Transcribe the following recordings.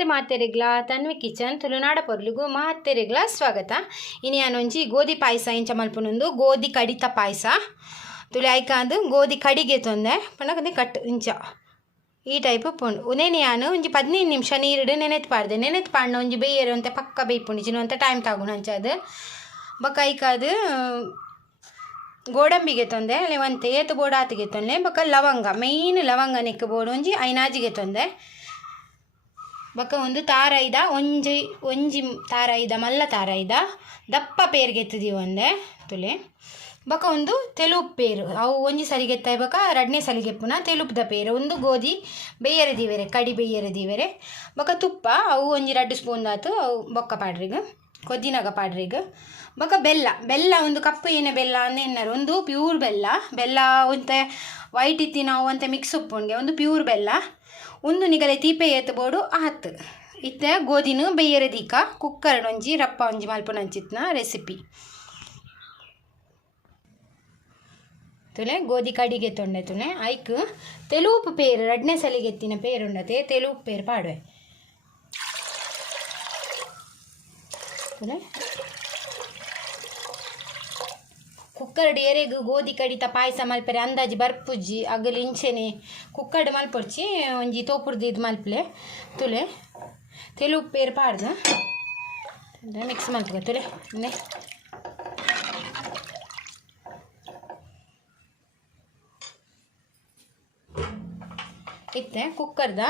ನಮಸ್ತೆ ಮಾತೆರೆಗ್ಲ ತನ್ವಿ ಕಿಚನ್ ತುಳುನಾಡ ಪೊರ್ಲಿಗೂ ಮಾತೆರೆಗ್ಲ ಸ್ವಾಗತ. ಇನಿ ಯಾನೊಂಜಿ ಗೋಧಿ ಪಾಯಸ ಇಂಚ ಮಲ್ಪುನೊಂದು ಗೋಧಿ ಕಡಿತ ಪಾಯಸ ತುಳಿ ಐಕಾಂದು ಗೋಧಿ ಕಡಿಗೆ ತೊಂದೆ ಪಂಡಕಂದೆ ಕಟ್ ಇಂಚ ಈ ಟೈಪ್ ಪುಂಡು ಉನೇನಿ ಯಾನು ಒಂಜಿ 15 ನಿಮಿಷ ನೀರಿಡು ನೆನೆತ್ ಪಾಡ್ದೆ ನೆನೆತ್ ಪಾಡ್ನ ಒಂಜಿ ಬೇಯರು ಅಂತ ಪಕ್ಕ ಬೇಯ್ಪುಂಡು ಚಿನ್ನು ಅಂತ ಟೈಮ್ ತಗೊಂಡು ಅಂಚದು ಬೊಕ ಐಕಾದು ಗೋಡಂಬಿಗೆ ತೊಂದೆ ಲೆವಂತೆ ಏತು ಬೋಡಾತಿಗೆ ತೊಂದೆ ಬೊಕ ಲವಂಗ ಮೈನ್ ಲವಂಗ ನೆಕ್ ಬೋಡು ಒಂಜಿ ಐನಾಜಿಗೆ ತೊಂದೆ ಬೊಕ ಒಂದು ತಾರೈದ ಒಂಜಿ ತಾರೈದ ಮಲ್ಲ ತಾರೈದ ದಪ್ಪ ಪೇರ್ಗೆ ಎತ್ತದಿ ಒಂದೆ ತುಲೆ ಬೊಕ ಒಂದು ತೆಲುಪ್ ಪೇರು ಅವು ಒಂಜಿ ಸಲಿಗೆತ್ತಾಯಿ ಬೊಕ ರಡ್ನೇ ಸಲಿಗೆಪ್ಪುನ ತೆಲುಪ್ದ ಪೇರು ಒಂದು ಗೋಧಿ ಬೇಯರೆ ದೀವೆರೆ ಕಡಿ ಬೇಯರೆ ದೀವೆರೆ ಬೊಕ ತುಪ್ಪ ಅವು ಒಂಜಿ 2 ಸ್ಪೂನ್ ದಾತು ಅವು ಬೊಕ್ಕ ಪಾಡ್ರಿಗ ಕೊದ್ದಿನಾಗ ಪಾಡ್ರಿಗ ಬೊಕ ಬೆಲ್ಲ ಒಂದು ಕಪ್ಪು ಏನೆ ಬೆಲ್ಲ ಅಂದೇನಾರು ಒಂದು ಪ್ಯೂರ್ ಬೆಲ್ಲ ಒಂತೆ ವೈಟ್ ಇತ್ತಿ ನಾವು ಒಂತೆ ಮಿಕ್ಸ್ ಉಪ್ಪುಂಗೆ ಒಂದು ಪ್ಯೂರ್ ಬೆಲ್ಲ ಒಂದು ನಿಗಲೆ ತೀಪೆ ಏತಬೋಡು ಆತು ಇತ್ತೆ ಗೋಧಿನು ಬೇಯರೆ ದೀಕ ಕುಕ್ಕರ್ ಒಂಜಿ ರಪ್ಪ ಒಂಜಿ ಮಲ್ಪುನಂಚಿತ್ನ ರೆಸಿಪಿ ತುಲೆ ಗೋಧಿ ಕಡಿಗೆ ತೊಂಡೆ ತುಲೆ ಐಕ್ ತೆಲುಪು ಪೇರು ರಡ್ನೇ ಸಲಿಗೆತ್ತಿನ ಪೇರುಂಡತೆ ತೆಲುಪು ಪೇರು ಪಾಡುವೆ ತುಲೆ ಕುಕ್ಕರ್ಡ್ ಎರೆಗ್ ಗೋಧಿ ಕಡಿತ ಪಾಯಸ ಮಲ್ಪರೆ ಅಂದಾಜಿ ಬರ್ಪುಜ್ಜಿ ಅಗಲು ಇಂಚೆನೆ ಕುಕ್ಕರ್ಡ್ ಮಲ್ಪೊಡ್ಚಿ ಒಂಜಿ ತೋಪುರ್ದು ಇದು ಮಲ್ಪಲೆ ತುಲೆ ತೆಲುಪು ಪೇರು ಪಾಡ್ದು ಮಿಕ್ಸ್ ಮಲ್ಪಗ ತುಲೆ ಇತ್ತೆ ಕುಕ್ಕರ್ದ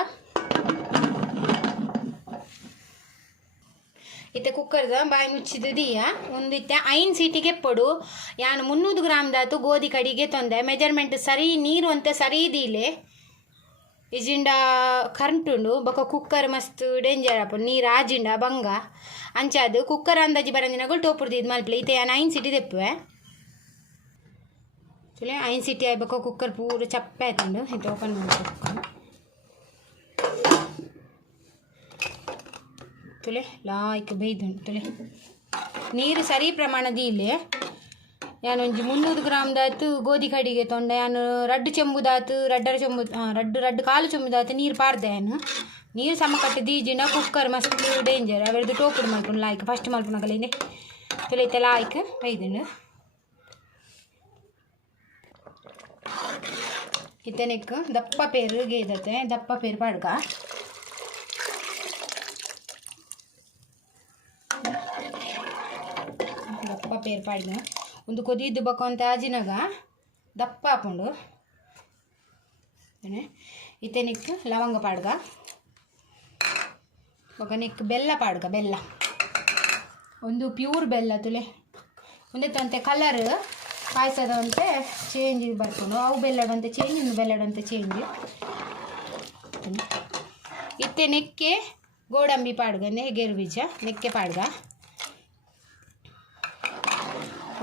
ಇತ್ತೆ ಕುಕ್ಕರ್ದ ಬಾಯಿ ಮುಚ್ಚಿದ ದೀಯ ಒಂದು ಇತ್ತೆ 5 ಸೀಟಿಗೆ ಪೊಡು ಯಾನು 300 ಗ್ರಾಮ್ ದಾತು ಗೋಧಿ ಕಡಿಗೆ ತೊಂದೆ ಮೆಜರ್ಮೆಂಟ್ ಸರಿ ನೀರು ಅಂತ ಸರಿ ದೀಲೆ ಇಜಿಂಡ ಕರೆಂಟ್ ಉಂಡು ಬೊಕ ಕುಕ್ಕರ್ ಮಸ್ತ್ ಡೇಂಜರ್ ಆಪುಂಡು ನೀರು ಆಜಿಂಡ ಬಂಗ ಅಂಚಾದು ಕುಕ್ಕರ್ ಅಂದಾಜಿ ಬರಂದಿನಗಳು ಟೋಪುರ್ದು ಇದು ಮಲ್ಪಲೆ ಇತ್ತೆ ಯಾನು 5 ಸೀಟಿ ತೆಪ್ಪುವೆ ಚಲೋ 5 ಸೀಟಿ ಆಯ್ಬೇಕು ಕುಕ್ಕರ್ ಪೂರ ಚಪ್ಪೆ ಆಯ್ತುಂಡು ಇದು ಓಪನ್ ಮಾಡಬೇಕು ತುಲೆ ಲಾಯ್ಕ್ ಬೇಯ್ದುಂಟು ತುಲೆ ನೀರು ಸರಿ ಪ್ರಮಾಣದ ಇಲ್ಲಿ ಯಾನೊಂಜಿ 300 ಗ್ರಾಮ್ ದಾತು ಗೋಧಿ ಕಡಿಗೆ ತೊಂಡೆ ಯಾನು 2 ಚೆಂಬುದಾತು ರಡ್ಡು ಕಾಲು ಚೆಂಬುದಾತು ನೀರು ಪಾರ್ದೆ ಯಾನು ನೀರು ಸಮ ಕಟ್ಟು ದೀಜಿನ ಕುಕ್ಕರ್ ಮಸ್ತ್ ಡೇಂಜರ್ ಅವೆರದು ಟೋಪುಡು ಮಲ್ಪುಂಡು ಲಾಯ್ಕ್ ಫಸ್ಟ್ ಮಲ್ಪುನಕಲೇನೆ ತುಲೆ ಇತ್ತೆ ಲಾಯ್ಕ್ ಬೇಯ್ದುಂಡು ಇತ್ತನೆಕ್ ದಪ್ಪ ಪೇರು ಗೇದತೆ ದಪ್ಪ ಪೇರು ಪಾಡ್ಗ ದಪ್ಪ ಪೇರು ಪಾಡ್ಗ ಒಂದು ಕೊದಿದ್ದು ಬಕ್ಕ ಅಂತ ಆಜಿನಾಗ ದಪ್ಪ ಹಾಕೊಂಡು ಇತ್ತನೆಕ್ ಲವಂಗ ಪಾಡ್ಗ ಬೊಕ ನೆಕ್ ಬೆಲ್ಲ ಪಾಡ್ಗ ಬೆಲ್ಲ ಒಂದು ಪ್ಯೂರ್ ಬೆಲ್ಲ ತುಲೆ ಒಂದೆತ್ತಂತೆ ಕಲರ್ ಪಾಯಸದಂತೆ ಚೇಂಜ್ ಬರ್ಕೊಂಡು ಅವು ಬೆಲ್ಲಡಂತೆ ಚೇಂಜ್ ಇನ್ನು ಬೆಲ್ಲಡಂತೆ ಚೇಂಜ್ ಇತ್ತೆ ನೆಕ್ಕೆ ಗೋಡಂಬಿ ಪಾಡ್ಗ ಗೇರು ಬೀಜ ನೆಕ್ಕೆ ಪಾಡ್ಗ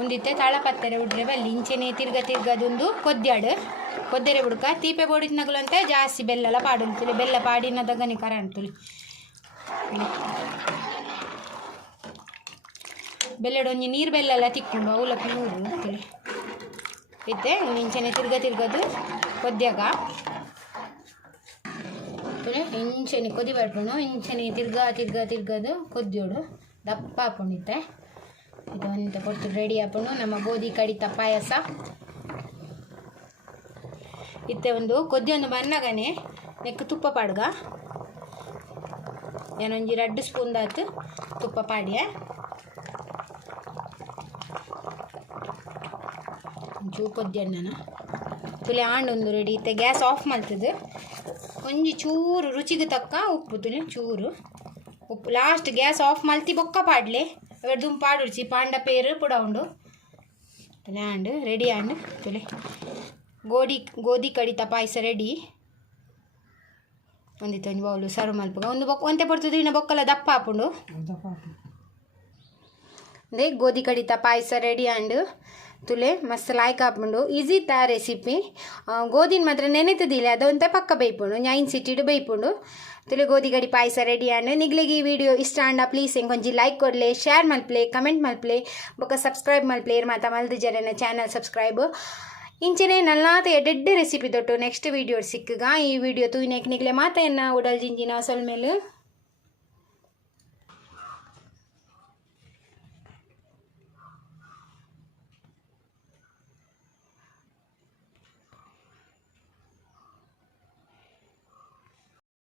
ಒಂದಿತ್ತೆ ತಾಳಪತ್ತೆರೆ ಉಡ್ರೆ ಬಲ್ಲಿ ಇಂಚೆನೆ ತಿರ್ಗದೊಂದು ಕೊದ್ದೆರೆ ಬುಡ್ಕ ತೀಪೆ ಬೋಡಿನಗಳು ಅಂತ ಜಾಸ್ತಿ ಬೆಲ್ಲ ಪಾಡುತ್ತಲೆ ಬೆಲ್ಲ ಪಾಡಿನ ದಗನಿ ಕರ ಅಂತುಲಿ ಬೆಲ್ಲಡೊಂಜಿ ನೀರು ಬೆಲ್ಲ ಎಲ್ಲ ತಿಕ್ಕೊಂಡು ಅವಲ ಪ್ಯೂರು ಅಂತೇಳಿ ಇತ್ತೆ ಇಂಚೆನೆ ತಿರ್ಗದು ಕೊದ್ಯಾಗ ಇಂಚೆನೆ ಕೊದಿ ಬರ್ಪುಣು ಇಂಚೆನೆ ತಿರ್ಗದು ಕೊದ್ಯೋಡು ದಪ್ಪ ಹಾಕೊಂಡಿತ್ತೆ ಇದು ಅಂತ ಕೊಟ್ಟು ರೆಡಿ ಹಾಕೊಂಡು ನಮ್ಮ ಗೋಧಿ ಕಡಿತ ಪಾಯಸ ಇತ್ತೆ ಒಂದು ಕೊದ್ದಿಯೊಂದು ಬನ್ನಗನೆ ನೆಕ್ ತುಪ್ಪ ಪಾಡ್ಗ ಏನೊಂಜಿ 2 ಸ್ಪೂನ್ ದಾತು ತುಪ್ಪ ಪಾಡ್ಯ ಒಂಚೂ ಕೊದ್ದಿಯಣ್ಣನ ತುಲೆ ಆಂಡೊಂದು ರೆಡಿ ಇತ್ತೆ ಗ್ಯಾಸ್ ಆಫ್ ಮಾಡ್ತದೆ ಒಂಜಿ ಚೂರು ರುಚಿಗೆ ತಕ್ಕ ಉಪ್ಪು ತುಲೆ ಚೂರು ಉಪ್ಪು ಲಾಸ್ಟ್ ಗ್ಯಾಸ್ ಆಫ್ ಮಲ್ತಿ ಬೊಕ್ಕ ಪಾಡ್ಲೆ ಅವೆರ್ ದುಂಪು ಪಾಡುಡ್ಚಿ ಪಾಂಡ ಪೇರು ಪುಡ ಉಂಡು ತುಲೆ ಆಂಡು ರೆಡಿ ಆಂಡು ತುಲೆ ಗೋಧಿ ಕಡಿತ ಪಾಯಸ ರೆಡಿ ಒಂದಿತ್ತು ಒಂದು ಬೌಲು ಸರ್ವ್ ಮಲ್ಪಗ ಒಂದು ಒಂತೆ ಪಡ್ತದೆ ಇನ್ನು ಬೊಕ್ಕಲ ದಪ್ಪ ಹಾಪುಂಡು ಅದೇ ಗೋಧಿ ಕಡಿತ ಪಾಯಸ ರೆಡಿ ಆಂಡು ತುಲೆ ಮಸ್ತ್ ಲಾಯ್ಕ್ ಹಾಪುಂಡು ಈಸಿ ತಾ ರೆಸಿಪಿ ಗೋಧಿನ ಮಾತ್ರ ನೆನೆತದಿಲ್ಲ ಅದೊಂತೆ ಪಕ್ಕ ಬೇಯ್ಪುಂಡು 9 ಸೀಟಿಡು ಬೇಯ್ಪುಂಡು ತುಲೆ ಗೋಧಿ ಕಡಿ ಪಾಯಸ ರೆಡಿ ಆಂಡು ನಿಗ್ಲಿಗೆ ಈ ವಿಡಿಯೋ ಇಷ್ಟ ಆಂಡ ಪ್ಲೀಸ್ ಎಂಕೊಂಜಿ ಲೈಕ್ ಕೊಡ್ಲೆ ಶೇರ್ ಮಲ್ಪ್ಲೆ ಕಮೆಂಟ್ ಮಲ್ಪ್ಲೆ ಬೊಕ ಸಬ್ಸ್ಕ್ರೈಬ್ ಮಲ್ಪ್ಲೆ ಮಾತ ಮಲ್ದು ಜರನ ಚಾನಲ್ ಸಬ್ಸ್ಕ್ರೈಬ್ ಇಂಚನೆ ನಲ್ಲಾತ ಎಡ್ಡೆ ರೆಸಿಪಿ ತೊಟ್ಟು ನೆಕ್ಸ್ಟ್ ವಿಡಿಯೋ ಸಿಕ್ಕಗ ಈ ವಿಡಿಯೋ ತೂಯಿನೆಕ್ ನಿಗ್ಲೆ ಮಾತೆಯನ್ನ ಉಡಲ್ ಜಿಂಜಿನ ಸೊಲ್ಮೇಲು